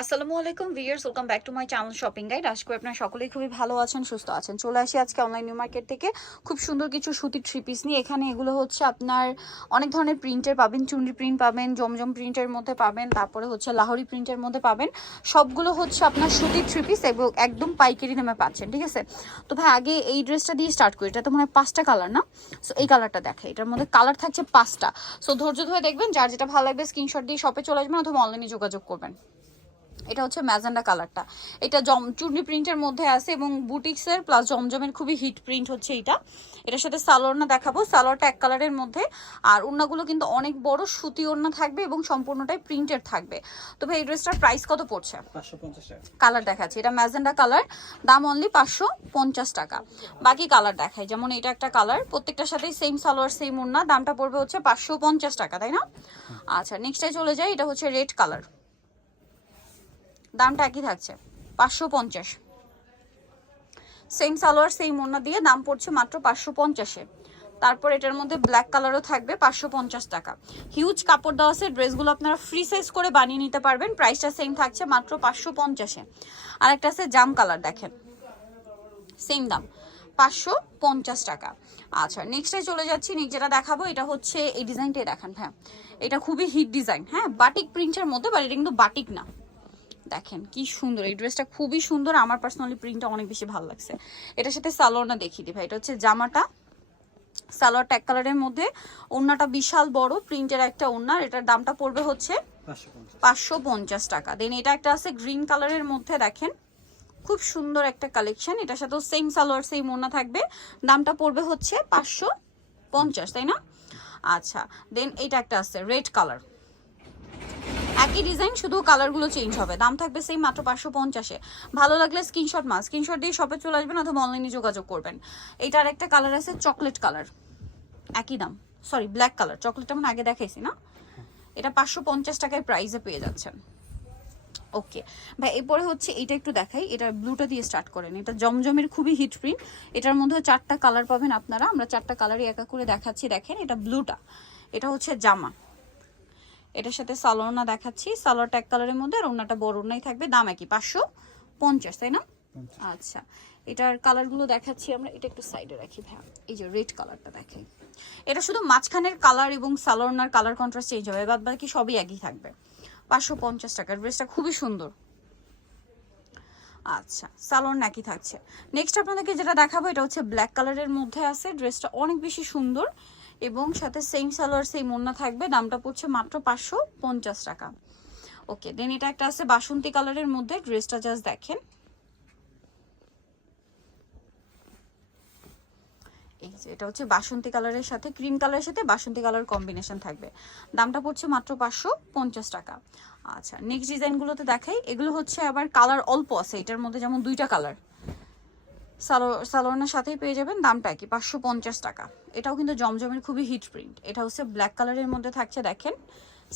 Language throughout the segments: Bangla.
আসসালামু আলাইকুম viewers welcome back to my channel shopping guide. আশা করি আপনারা সকলেই খুবই ভালো আছেন, সুস্থ আছেন। চলে আসি আজকে অনলাইন নিউ মার্কেট থেকে। খুব সুন্দর কিছু সুতির থ্রি পিস নিয়ে। এখানে এগুলো হচ্ছে আপনার অনেক ধরনের প্রিন্টের পাবেন। চুনরি প্রিন্ট পাবেন, জমজম প্রিন্টের মধ্যে পাবেন, তারপরে হচ্ছে লাহোরি প্রিন্টের মধ্যে পাবেন। সবগুলো হচ্ছে আপনার সুতির থ্রি পিস এবং একদম পাইকারি দামে পাচ্ছেন, ঠিক আছে? তো ভাই, আগে এই ড্রেসটা দিয়ে স্টার্ট করি। এটা তো মানে পাঁচটা কালার না? সো এই কালারটা দেখে। এটার মধ্যে কালার থাকছে পাঁচটা। সো ধৈর্য ধরে দেখবেন, যার যেটা ভালো লাগবে স্ক্রিনশট দিয়ে শপে চলে আসবেন অথবা অনলাইনে যোগাযোগ করবেন। এটা হচ্ছে ম্যাজেন্ডা কালারটা। এটা জম চুর্নি প্রিন্টের মধ্যে আছে এবং বুটিক্সের প্লাস জমজমের খুবই হিট প্রিন্ট হচ্ছে এটা। এটার সাথে সালোয়ারনা দেখাবো সালোয়ারটা এক কালারের মধ্যে। আর ওড়নাগুলো কিন্তু অনেক বড় সুতি ওড়না থাকবে এবং সম্পূর্ণটাই প্রিন্টের থাকবে। তো ভাই এই ড্রেসটার প্রাইস কত পড়ছে? কালার দেখাচ্ছি এটা ম্যাজেন্ডা কালার দাম অনলি পাঁচশো পঞ্চাশ টাকা। বাকি কালার দেখায় যেমন এটা একটা কালার প্রত্যেকটার সাথেই সেম সালোয়ার সেম ওড়না দামটা পড়বে হচ্ছে পাঁচশো পঞ্চাশ টাকা তাই না? আচ্ছা নেক্সটে চলে যাই এটা হচ্ছে রেড কালার দামটা একই থাকছে, পাঁচশো পঞ্চাশ। সেম সালোয়ার সেম ওড়না দিয়ে দাম পড়ছে মাত্র পাঁচশো পঞ্চাশে। তারপর এটার মধ্যে ব্ল্যাক কালারও থাকবে পাঁচশো পঞ্চাশ টাকা। হিউজ কাপড় দেওয়া আছে, ড্রেসগুলো আপনারা ফ্রি সাইজ করে বানিয়ে নিতে পারবেন প্রাইসটা সেম থাকছে মাত্র পাঁচশো পঞ্চাশে। আর একটা আছে জাম কালার দেখেন সেম দাম, পাঁচশো পঞ্চাশ টাকা। আচ্ছা নেক্সটে চলে যাচ্ছি যেটা দেখাবো, এটা হচ্ছে এই ডিজাইনটাই দেখান হ্যাঁ। এটা খুবই হিট ডিজাইন হ্যাঁ বাটিক প্রিন্টের মধ্যে বাট এটা কিন্তু বাটিক না। দেখেন কি সুন্দর। এই ড্রেসটা খুবই সুন্দর। আমার পার্সোনালি প্রিন্টটা অনেক বেশি ভালো লাগছে। এটার সাথে সালোয়ারটা দেখিয়ে দিই ভাই। এটা হচ্ছে জামাটা। সালোয়ার ট্যাগ কালারের মধ্যে। ওড়নাটা বিশাল বড়। প্রিন্টের একটা ওড়না। এটার দামটা পড়বে হচ্ছে পাঁচশো পঞ্চাশ। পাঁচশো পঞ্চাশ টাকা। দেন এটা একটা আছে গ্রিন কালারের মধ্যে দেখেন। খুব সুন্দর একটা কালেকশন এটার সাথেও সেম সালোয়ার সেম ওড়না থাকবে। দামটা পড়বে হচ্ছে পাঁচশো পঞ্চাশ তাই না? আচ্ছা। দেন এটা একটা আছে রেড কালার একই ডিজাইন, শুধু কালারগুলো চেঞ্জ হবে। দাম থাকবে সেই মাত্র পাঁচশো পঞ্চাশে। ভালো লাগলে স্ক্রিনশট মাস স্ক্রিনশট দিয়ে শপে চলে আসবেন অথবা অনলাইনে যোগাযোগ করবেন। এটার একটা কালার আছে চকলেট কালার একই দাম। সরি ব্ল্যাক কালার চকলেটটা মানে আগে দেখাইছি, না? এটা পাঁচশো পঞ্চাশ টাকায় প্রাইসে পেয়ে যাচ্ছেন। ওকে ভাই, এরপরে হচ্ছে এটা একটু দেখাই। এটা ব্লুটা দিয়ে স্টার্ট করেন। এটা জমজমের খুবই হিট প্রিন্ট এটার মধ্যে চারটা কালার পাবেন আপনারা। আমরা চারটা কালারই একা করে দেখাচ্ছি। দেখেন, এটা ব্লুটা এটা হচ্ছে জামা। এটার সাথে সালোয়ারনা দেখাচ্ছি। সালোয়ারটা এক কালারের মধ্যে আর ওনাটা বড় ওনাই থাকবে। দাম একই পাঁচশো পঞ্চাশ তাই না? আচ্ছা এটার কালারগুলো দেখাচ্ছি আমরা। এটা একটু সাইডে রাখি ভাই এই যে রেড কালারটা দেখাই এটা শুধু মাঝখানের কালার এবং সালোয়ারনার কালার কন্ট্রাস্ট চেঞ্জ হবে। বাদ বাকি সবই একই থাকবে। পাঁচশো পঞ্চাশ টাকার ড্রেসটা খুবই সুন্দর। আচ্ছা সালোয়ার নাকি থাকছে। নেক্সট আপনাদেরকে যেটা দেখাবো এটা হচ্ছে ব্ল্যাক কালারের মধ্যে আছে। ড্রেসটা অনেক বেশি সুন্দর। এবং সাথে সেম সালোয়ার সেম ওড়না থাকবে। দামটা পড়ছে মাত্র পাঁচশো পঞ্চাশ টাকা। ওকে দেন এটা একটা আছে বাসন্তী কালারের মধ্যে। ড্রেসটা জাস্ট দেখেন। এই যে, এটা হচ্ছে বাসন্তী কালারের সাথে ক্রিম কালারের সাথে বাসন্তী কালার কম্বিনেশন থাকবে। দামটা পড়ছে মাত্র পাঁচশো পঞ্চাশ টাকা। আচ্ছা নেক্সট ডিজাইনগুলোতে দেখাই। এগুলো হচ্ছে আবার কালার অল্প আছে। এটার মধ্যে যেমন দুইটা কালার সালো, সালোয়ারের সাথেই পেয়ে যাবেন দামটা কি পাঁচশো পঞ্চাশ টাকা। এটাও কিন্তু জমজমের খুবই হিট প্রিন্ট এটা হচ্ছে ব্ল্যাক কালারের মধ্যে থাকছে, দেখেন।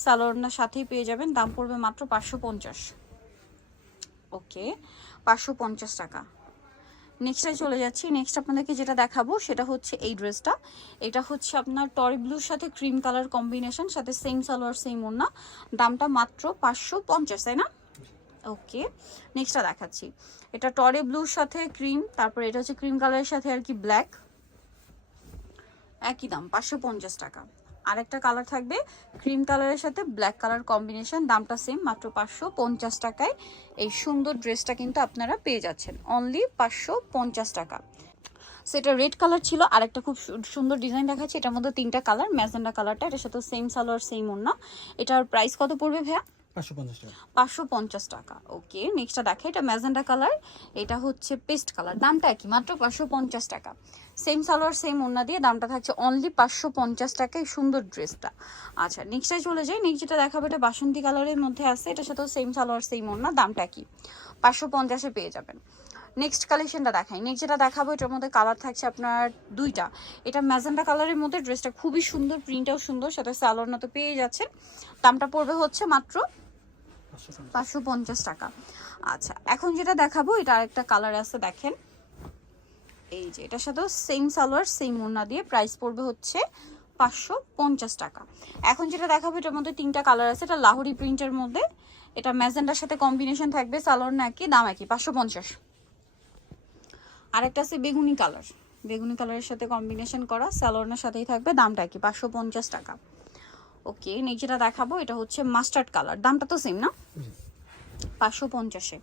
সালোয়ারের সাথেই পেয়ে যাবেন, দাম পড়বে মাত্র পাঁচশো পঞ্চাশ। ওকে, পাঁচশো পঞ্চাশ টাকা। নেক্সটে চলে যাচ্ছি। নেক্সট আপনাদেরকে যেটা দেখাবো, সেটা হচ্ছে এই ড্রেসটা এটা হচ্ছে আপনার টরি ব্লুর সাথে ক্রিম কালার কম্বিনেশন সাথে সেম সালোয়ার সেম ওড়না। দামটা মাত্র পাঁচশো পঞ্চাশ, তাই না? ওকে নেক্সটটা দেখাচ্ছি। এটা টরে ব্লুর সাথে ক্রিম তারপরে এটা হচ্ছে ক্রিম কালারের সাথে আর কি ব্ল্যাক একই দাম, পাঁচশো পঞ্চাশ টাকা। আরেকটা কালার থাকবে ক্রিম কালারের সাথে ব্ল্যাক কালার কম্বিনেশন দামটা সেম মাত্র পাঁচশো পঞ্চাশ টাকায়। এই সুন্দর ড্রেসটা কিন্তু আপনারা পেয়ে যাচ্ছেন। অনলি পাঁচশো পঞ্চাশ টাকা। সেটা রেড কালার ছিল। আরেকটা খুব সু- সুন্দর ডিজাইন দেখাচ্ছে। এটার মধ্যে তিনটা কালার ম্যাজেন্ডা কালারটা এটার সাথে সেম সালোয়ার সেম ওড়না। এটার প্রাইস কত পড়বে ভাইয়া? পাঁচশো পঞ্চাশ টাকা। ওকে, নেক্সটটা দেখে। এটা ম্যাজেন্ডা কালার, এটা হচ্ছে পেস্ট কালার। দামটা কি মাত্র পাঁচশো পঞ্চাশ টাকা। সেম সালোয়ার, সেম দিয়ে দামটা থাকছে অনলি পাঁচশো পঞ্চাশ টাকায় সুন্দর ড্রেসটা। আচ্ছা নেক্সটে চলে নেক্সট যেটা এটা বাসন্তী কালারের মধ্যে আছে। এটার সাথেও সেম সালোয়ার, সেম ওড়না, দামটা কি পাঁচশো পঞ্চাশে পেয়ে যাবেন। নেক্সট কালেকশনটা দেখাই। নেক্সট যেটা দেখাবো, এটার মধ্যে কালার থাকছে আপনার দুইটা। এটা ম্যাজেন্ডা কালারের মধ্যে ড্রেসটা খুবই সুন্দর প্রিন্টটাও সুন্দর সাথে সালোয়ার তো পেয়ে যাচ্ছেন। দামটা পড়বে হচ্ছে মাত্র পাঁচশো পঞ্চাশ। টাকা। আচ্ছা এখন যেটা দেখাবো, এটা আরেকটা কালার আছে, দেখেন। এই যে, এটার সাথেও সেম সালোয়ার সেম ওড়না দিয়ে প্রাইস পড়বে হচ্ছে পাঁচশো পঞ্চাশ টাকা। এখন যেটা দেখাবো, এটার মধ্যে তিনটা কালার আছে, এটা লাহোরি প্রিন্টের মধ্যে। এটা ম্যাজেন্ডার সাথে কম্বিনেশন থাকবে, সালোয়ার না কি দাম একই, পাঁচশো পঞ্চাশ। আরেকটা আছে বেগুনি কালার বেগুনি কালারের সাথে কম্বিনেশন করা স্যালোয়ারের সাথেই থাকবে, দামটা কি পাঁচশো পঞ্চাশ টাকা। ওকে যেটা দেখাবো, এটা হচ্ছে মাস্টার্ড কালার দামটা তো সেম না? পাঁচশো পঞ্চাশে।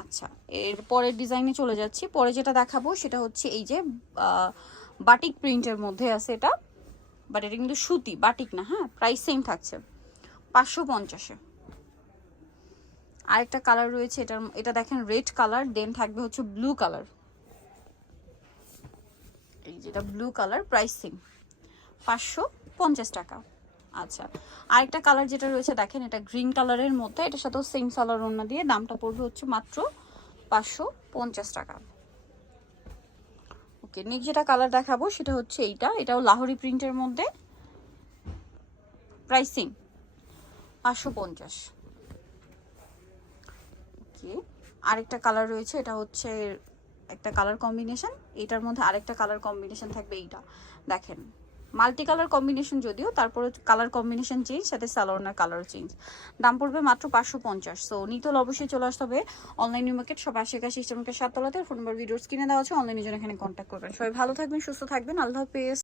আচ্ছা এর পরের ডিজাইনে চলে যাচ্ছি। পরে যেটা দেখাবো, সেটা হচ্ছে এই যে বাটিক প্রিন্টের মধ্যে আছে এটা বাট এটা কিন্তু সুতি বাটিক না হ্যাঁ? প্রাইস সেম থাকছে। পাঁচশো পঞ্চাশে। আরেকটা কালার রয়েছে, এটার, এটা দেখেন রেড কালার দেন থাকবে হচ্ছে ব্লু কালার এই যেটা ব্লু কালার প্রাইস সেম পাঁচশো পঞ্চাশ টাকা। আচ্ছা আরেকটা কালার যেটা রয়েছে দেখেন, এটা গ্রিন কালারের মধ্যে, এটার সাথেও সেম সালার ওড়না দিয়ে দামটা পড়বে হচ্ছে মাত্র পাঁচশো পঞ্চাশ টাকা। ওকে নেক্সট যেটা কালার দেখাবো সেটা হচ্ছে এইটা, এটাও লাহোরি প্রিন্টের মধ্যে। প্রাইসিং পাঁচশো পঞ্চাশ। ওকে আরেকটা কালার রয়েছে, এটা হচ্ছে একটা কালার কম্বিনেশন এটার মধ্যে আরেকটা কালার কম্বিনেশন থাকবে এইটা। দেখেন মাল্টি কালার কম্বিনেশন যদিও, তারপরে কালার কম্বিনেশন চেঞ্জ সাথে সালোয়ার কালার চেঞ্জ দাম পড়বে মাত্র পাঁচশো পঞ্চাশ। সো নিতল অবশ্যই চলে আসতে হবে। অনলাইন মার্কেট সব আশেপাশে ইস্টার্নকে সাততলাতে ফোন নাম্বার ভিডিওস কিনে দেওয়া আছে। অনলাইনের জন্য এখানে কন্ট্যাক্ট করবেন। সবাই ভালো থাকবেন, সুস্থ থাকবেন। আল্লাহ হাফেজ।